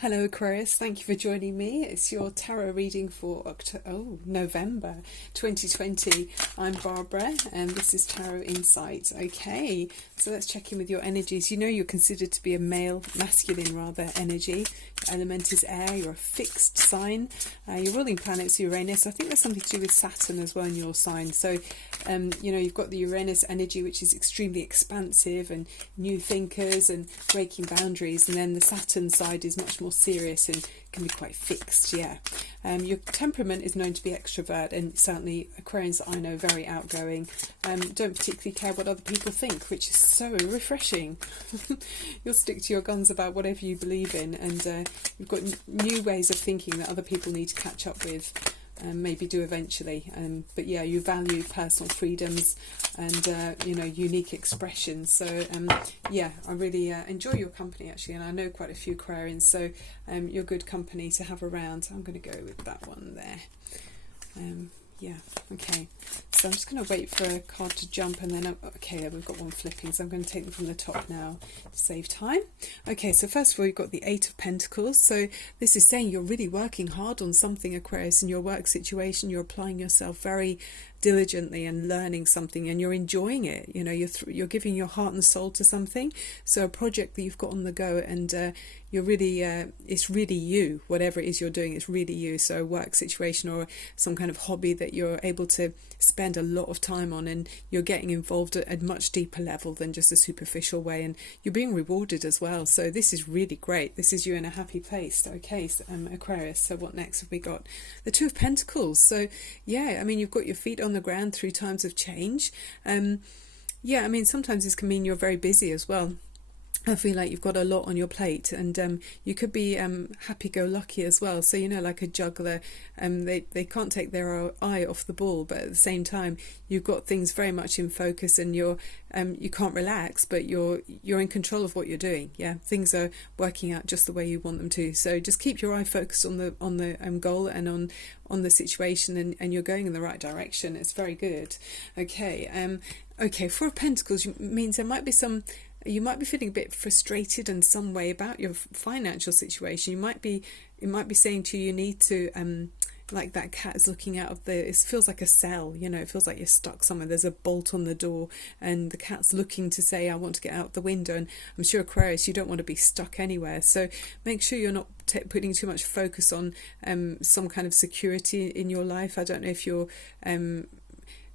Hello Aquarius, thank you for joining me. It's your tarot reading for November 2020. I'm Barbara and this is Tarot Insight. Okay, so let's check in with your energies. You know you're considered to be a male, masculine rather, energy. Your element is air, you're a fixed sign. Your ruling planet's Uranus. I think there's something to do with Saturn as well in your sign. So, you know, you've got the Uranus energy, which is extremely expansive and new thinkers and breaking boundaries. And then the Saturn side is much more serious and can be quite fixed. Your temperament is known to be extrovert, and certainly Aquarians that I know very outgoing. Don't particularly care what other people think, which is so refreshing. You'll stick to your guns about whatever you believe in, and you've got new ways of thinking that other people need to catch up with. Maybe do eventually, but yeah, you value personal freedoms and you know, unique expressions. So yeah, I really enjoy your company actually, and I know quite a few Aquarians, so you're good company to have around. I'm going to go with that one there. Yeah, okay, so I'm just going to wait for a card to jump, and then okay, we've got one flipping, so I'm going to take them from the top now to save time. Okay, so first of all, you've got the Eight of Pentacles. So this is saying you're really working hard on something, Aquarius, in your work situation. You're applying yourself very diligently and learning something, and you're enjoying it. You know, you're giving your heart and soul to something. So a project that you've got on the go, and you're really it's really you. Whatever it is you're doing, it's really you. So a work situation or some kind of hobby that you're able to spend a lot of time on, and you're getting involved at a much deeper level than just a superficial way, and you're being rewarded as well. So this is really great. This is you in a happy place. Okay, so, Aquarius, so what next have we got? The Two of Pentacles. So yeah, I mean, you've got your feet on the ground through times of change. Yeah, I mean, sometimes this can mean you're very busy as well. I feel like you've got a lot on your plate, and you could be happy-go-lucky as well. So, you know, like a juggler, they can't take their eye off the ball, but at the same time, you've got things very much in focus, and you can't relax, but you're in control of what you're doing. Yeah, things are working out just the way you want them to. So just keep your eye focused on the goal and on the situation, and you're going in the right direction. It's very good. Okay, okay. Four of Pentacles means there might be some. You might be feeling a bit frustrated in some way about your financial situation. It might be saying to you, you need to, like that cat is looking out of it feels like a cell, you know, it feels like you're stuck somewhere. There's a bolt on the door, and the cat's looking to say, I want to get out the window. And I'm sure, Aquarius, you don't want to be stuck anywhere. So make sure you're not putting too much focus on some kind of security in your life. I don't know if you're...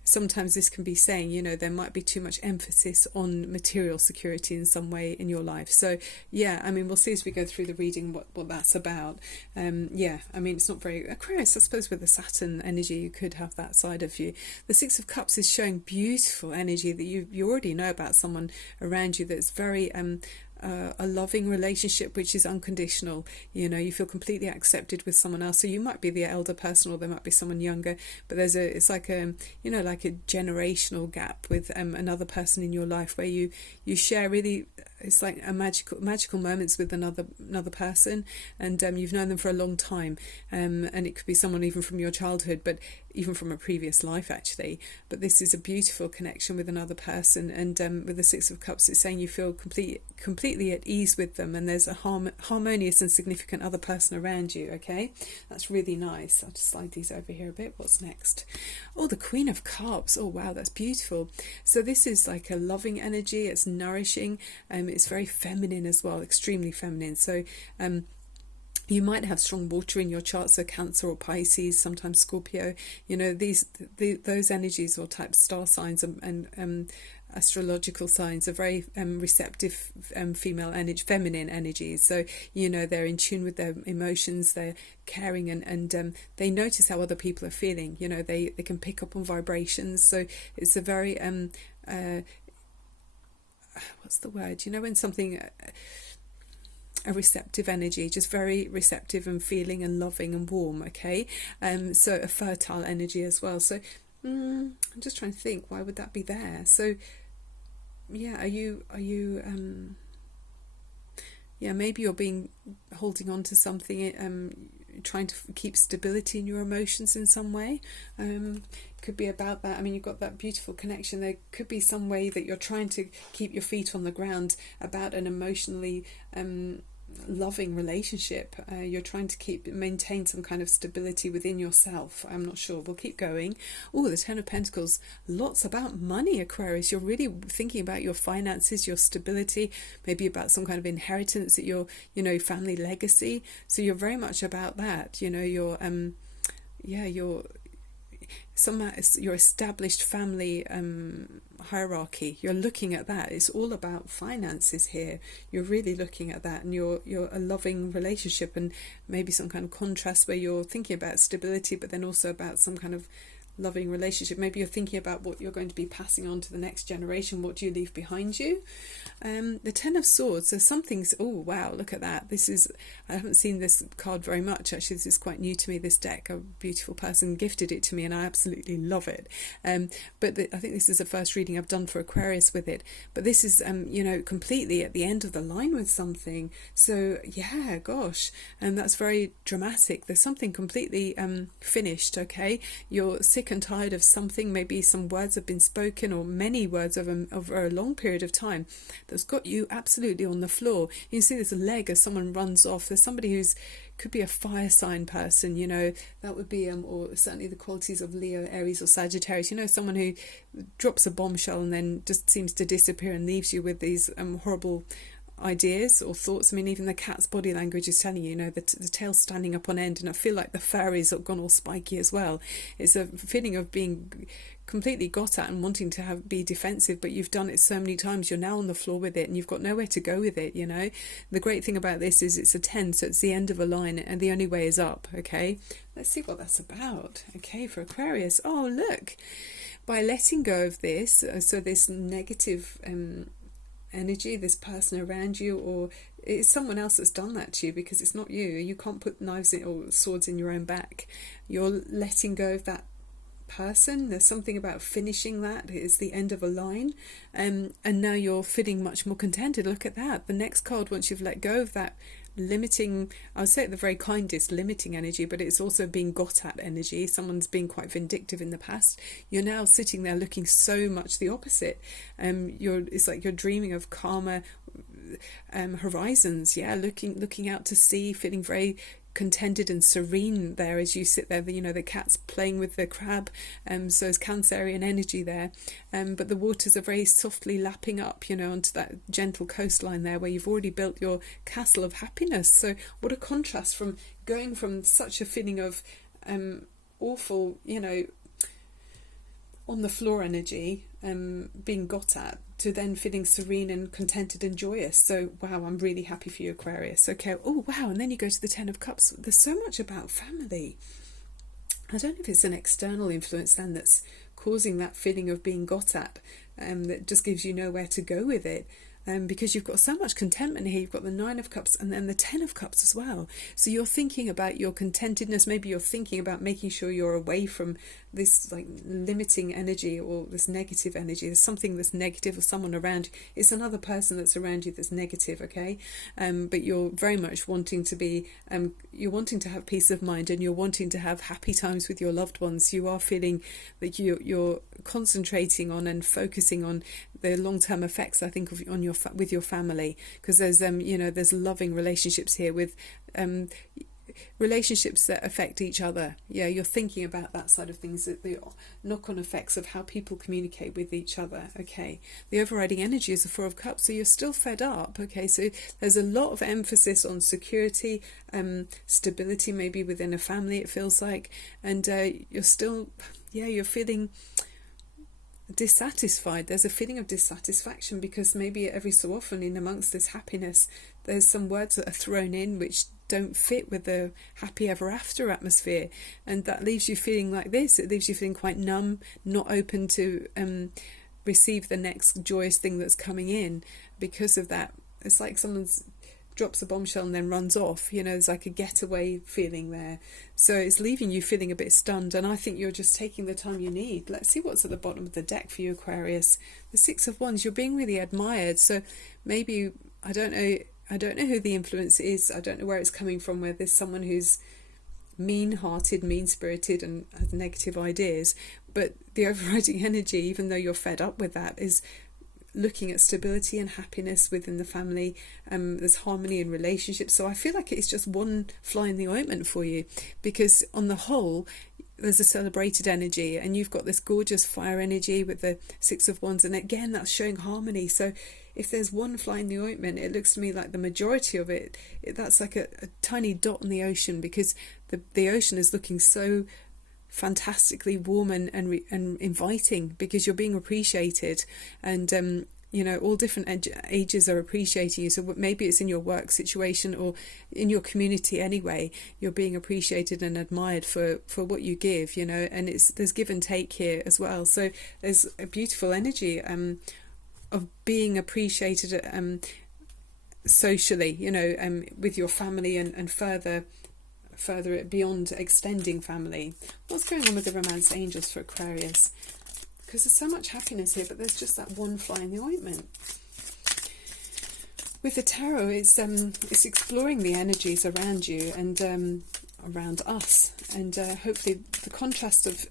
sometimes this can be saying, you know, there might be too much emphasis on material security in some way in your life. So yeah, I mean, we'll see as we go through the reading what that's about. Yeah, I mean, it's not very Aquarius. I suppose with the Saturn energy, you could have that side of you. The Six of Cups is showing beautiful energy that you already know about someone around you that's very a loving relationship which is unconditional. You know, you feel completely accepted with someone else. So you might be the elder person, or there might be someone younger, but it's like a, you know, like a generational gap with another person in your life where you share really, it's like a magical moments with another person, and you've known them for a long time, and it could be someone even from your childhood, but even from a previous life actually. But this is a beautiful connection with another person, and with the Six of Cups, it's saying you feel completely at ease with them, and there's a harmonious and significant other person around you. Okay, that's really nice. I'll just slide these over here a bit. What's next? Oh, the Queen of Cups. Oh wow, that's beautiful. So this is like a loving energy. It's nourishing. It's very feminine as well, extremely feminine. So you might have strong water in your chart, so Cancer or Pisces, sometimes Scorpio. You know, those energies or type star signs and astrological signs are very receptive female energy, feminine energies. So, you know, they're in tune with their emotions, they're caring, and they notice how other people are feeling. You know, they can pick up on vibrations. So it's a very what's the word? You know, when something... a receptive energy, just very receptive and feeling and loving and warm. Okay, so a fertile energy as well. So I'm just trying to think, why would that be there? So yeah, are you yeah, maybe you're holding on to something, trying to keep stability in your emotions in some way. Could be about that. I mean, you've got that beautiful connection. There could be some way that you're trying to keep your feet on the ground about an emotionally loving relationship. You're trying to maintain some kind of stability within yourself. I'm not sure. We'll keep going. Oh, the Ten of Pentacles. Lots about money, Aquarius. You're really thinking about your finances, your stability, maybe about some kind of inheritance that your, family legacy. So you're very much about that. Your your established family hierarchy. You're looking at that. It's all about finances here. You're really looking at that, and you're a loving relationship, and maybe some kind of contrast where you're thinking about stability, but then also about some kind of loving relationship. Maybe you're thinking about what you're going to be passing on to the next generation. What do you leave behind you? The Ten of Swords. So something's, oh wow, look at that. I haven't seen this card very much actually. This is quite new to me, this deck. A beautiful person gifted it to me and I absolutely love it. But I think this is the first reading I've done for Aquarius with it. But this is completely at the end of the line with something. So yeah, gosh, and that's very dramatic. There's something completely finished. Okay, you're sick and tired of something. Maybe some words have been spoken, or many words over a long period of time, that's got you absolutely on the floor. You can see this leg as someone runs off. There's somebody who's could be a fire sign person, that would be or certainly the qualities of Leo, Aries or Sagittarius, someone who drops a bombshell and then just seems to disappear and leaves you with these horrible ideas or thoughts. I mean, even the cat's body language is telling you, the tail standing up on end, and I feel like the fairies have gone all spiky as well. It's a feeling of being completely got at and wanting to be defensive, but you've done it so many times, you're now on the floor with it and you've got nowhere to go with it. The great thing about this is it's a 10, so it's the end of a line and the only way is up. Okay, let's see what that's about. Okay, for Aquarius. Oh look, by letting go of this, so this negative energy, this person around you, or it's someone else that's done that to you, because it's not you. You can't put knives or swords in your own back. You're letting go of that person. There's something about finishing that. It's the end of a line, and now you're feeling much more contented. Look at that. The next card, once you've let go of that limiting, I would say at the very kindest, limiting energy, but it's also being got at energy. Someone's been quite vindictive in the past. You're now sitting there looking so much the opposite. It's like you're dreaming of calmer horizons. Yeah, looking out to sea, feeling very contented and serene there as you sit there. The cat's playing with the crab, so there's Cancerian energy there, but the waters are very softly lapping up onto that gentle coastline there where you've already built your castle of happiness. So what a contrast from going from such a feeling of awful on the floor energy, being got at, to then feeling serene and contented and joyous. So wow, I'm really happy for you, Aquarius. Okay, oh wow, and then you go to the Ten of Cups. There's so much about family. I don't know if it's an external influence then that's causing that feeling of being got at, that just gives you nowhere to go with it. Because you've got so much contentment here. You've got the Nine of Cups and then the Ten of Cups as well. So you're thinking about your contentedness. Maybe you're thinking about making sure you're away from this like limiting energy or this negative energy. There's something that's negative or someone around you. It's another person that's around you that's negative, okay? But you're very much wanting to be, you're wanting to have peace of mind, and you're wanting to have happy times with your loved ones. You are feeling that you're concentrating on and focusing on the long-term effects, I think, on with your family, because there's there's loving relationships here with relationships that affect each other. Yeah, you're thinking about that side of things, that the knock-on effects of how people communicate with each other. Okay, the overriding energy is the Four of Cups, so you're still fed up. Okay, so there's a lot of emphasis on security, stability, maybe within a family, it feels like, and you're still, you're feeling dissatisfied. There's a feeling of dissatisfaction because maybe every so often in amongst this happiness there's some words that are thrown in which don't fit with the happy ever after atmosphere, and that leaves you feeling like this. It leaves you feeling quite numb, not open to receive the next joyous thing that's coming in because of that. It's like someone's drops a bombshell and then runs off. There's like a getaway feeling there. So it's leaving you feeling a bit stunned, and I think you're just taking the time you need. Let's see what's at the bottom of the deck for you, Aquarius. The Six of Wands. You're being really admired. So maybe, I don't know who the influence is. I don't know where it's coming from, where there's someone who's mean-hearted, mean-spirited and has negative ideas, but the overriding energy, even though you're fed up with that, is looking at stability and happiness within the family. There's harmony in relationships. So I feel like it's just one fly in the ointment for you, because on the whole, there's a celebrated energy, and you've got this gorgeous fire energy with the Six of Wands, and again that's showing harmony. So if there's one fly in the ointment, it looks to me like the majority of it, that's like a tiny dot in the ocean, because the ocean is looking so fantastically warm and inviting, because you're being appreciated, and all different ages are appreciating you. So maybe it's in your work situation or in your community anyway, you're being appreciated and admired for what you give, and there's give and take here as well. So there's a beautiful energy of being appreciated socially, with your family, and further it beyond extending family. What's going on with the romance angels for Aquarius? Because there's so much happiness here, but there's just that one fly in the ointment. With the tarot, it's exploring the energies around you and around us, and hopefully the contrast of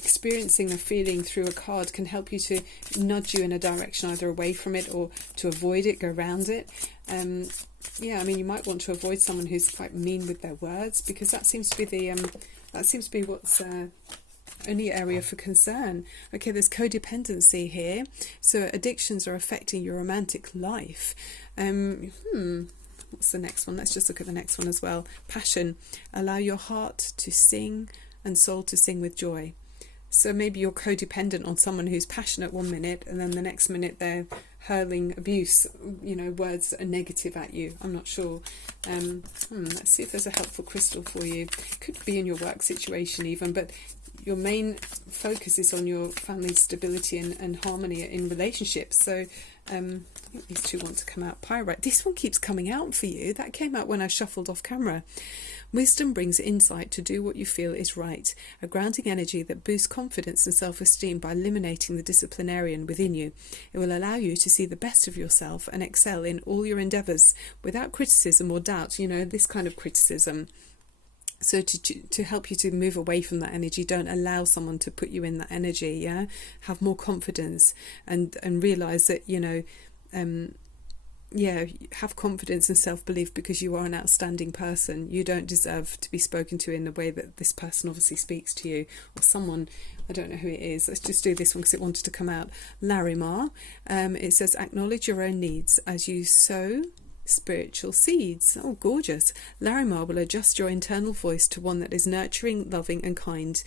experiencing a feeling through a card can help you to nudge you in a direction, either away from it or to avoid it, go around it. You might want to avoid someone who's quite mean with their words, because that seems to be what's only area for concern. Okay, there's codependency here, so addictions are affecting your romantic life. What's the next one? Let's just look at the next one as well. Passion. Allow your heart to sing and soul to sing with joy. So maybe you're codependent on someone who's passionate one minute, and then the next minute they're hurling abuse, words that are negative at you. I'm not sure. Let's see if there's a helpful crystal for you. Could be in your work situation even, but your main focus is on your family's stability and harmony in relationships. So I think these two want to come out. Pyrite. This one keeps coming out for you. That came out when I shuffled off camera. Wisdom brings insight to do what you feel is right, a grounding energy that boosts confidence and self-esteem by eliminating the disciplinarian within you. It will allow you to see the best of yourself and excel in all your endeavours without criticism or doubt, this kind of criticism. So to help you to move away from that energy, don't allow someone to put you in that energy, have more confidence and realise that, have confidence and self-belief, because you are an outstanding person. You don't deserve to be spoken to in the way that this person obviously speaks to you, or someone, I don't know who it is. Let's just do this one because it wanted to come out. Larimar. It says, acknowledge your own needs as you sow spiritual seeds. Oh, gorgeous. Larimar will adjust your internal voice to one that is nurturing, loving and kind.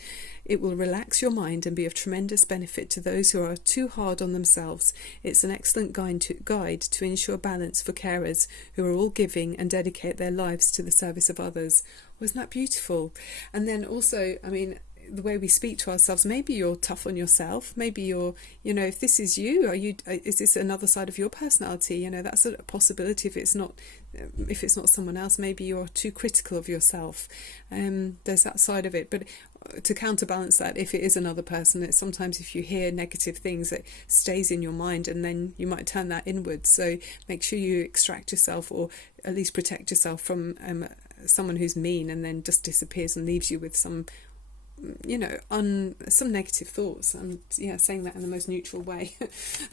It will relax your mind and be of tremendous benefit to those who are too hard on themselves. It's an excellent guide to ensure balance for carers who are all giving and dedicate their lives to the service of others. Wasn't that beautiful? And then also, the way we speak to ourselves, maybe you're tough on yourself, maybe you're, if this is you, is this another side of your personality? That's a possibility. If it's not someone else, maybe you're too critical of yourself. There's that side of it. But to counterbalance that, if it is another person, it's sometimes if you hear negative things, it stays in your mind, and then you might turn that inwards. So make sure you extract yourself, or at least protect yourself from someone who's mean and then just disappears and leaves you with some some negative thoughts. I'm saying that in the most neutral way.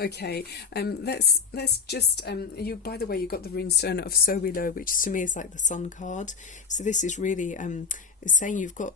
Okay, let's just you, by the way, you got the runestone of Sowilo, which to me is like the sun card. So this is really saying you've got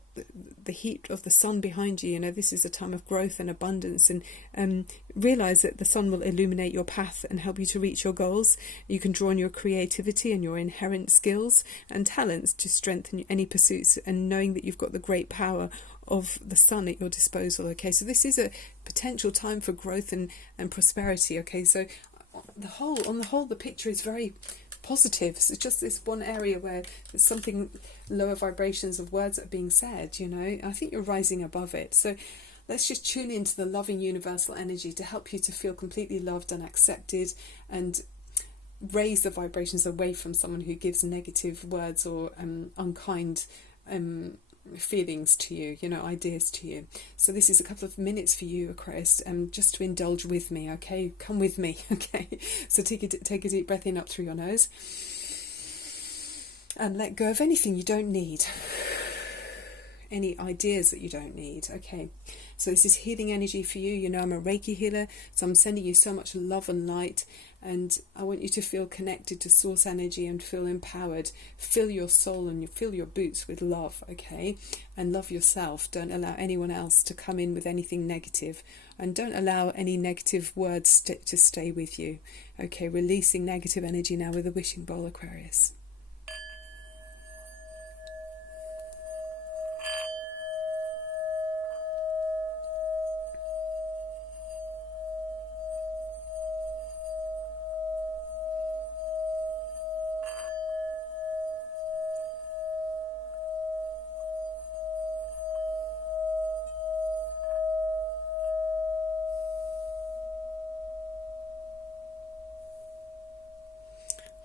the heat of the sun behind you. This is a time of growth and abundance, and realize that the sun will illuminate your path and help you to reach your goals. You can draw on your creativity and your inherent skills and talents to strengthen any pursuits, and knowing that you've got the great power of the sun at your disposal. Okay, so this is a potential time for growth and prosperity. Okay, so on the whole the picture is very positive. So it's just this one area where there's something lower vibrations of words that are being said. I think you're rising above it. So let's just tune into the loving universal energy to help you to feel completely loved and accepted, and raise the vibrations away from someone who gives negative words or unkind feelings to you, ideas to you. So this is a couple of minutes for you, Aquarius, just to indulge with me. Okay, come with me. Okay, so take a deep breath in up through your nose and let go of anything you don't need. any ideas that you don't need. Okay, so this is healing energy for you. You know, I'm a Reiki healer, so I'm sending you so much love and light, and I want you to feel connected to source energy and feel empowered. Fill your soul and you fill your boots with love, okay? And love yourself. Don't allow anyone else to come in with anything negative, and don't allow any negative words to stay with you. Okay, releasing negative energy now with a wishing bowl, Aquarius.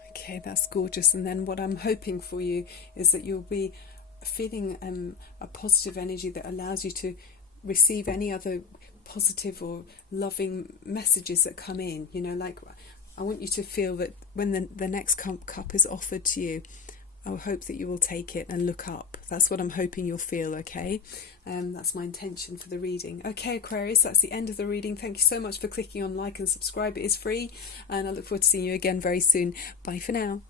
Okay, that's gorgeous. And then what I'm hoping for you is that you'll be feeling a positive energy that allows you to receive any other positive or loving messages that come in. You know, like I want you to feel that when the next cup is offered to you, I hope that you will take it and look up. That's what I'm hoping you'll feel, okay? That's my intention for the reading. Okay, Aquarius, that's the end of the reading. Thank you so much for clicking on like and subscribe. It is free, and I look forward to seeing you again very soon. Bye for now.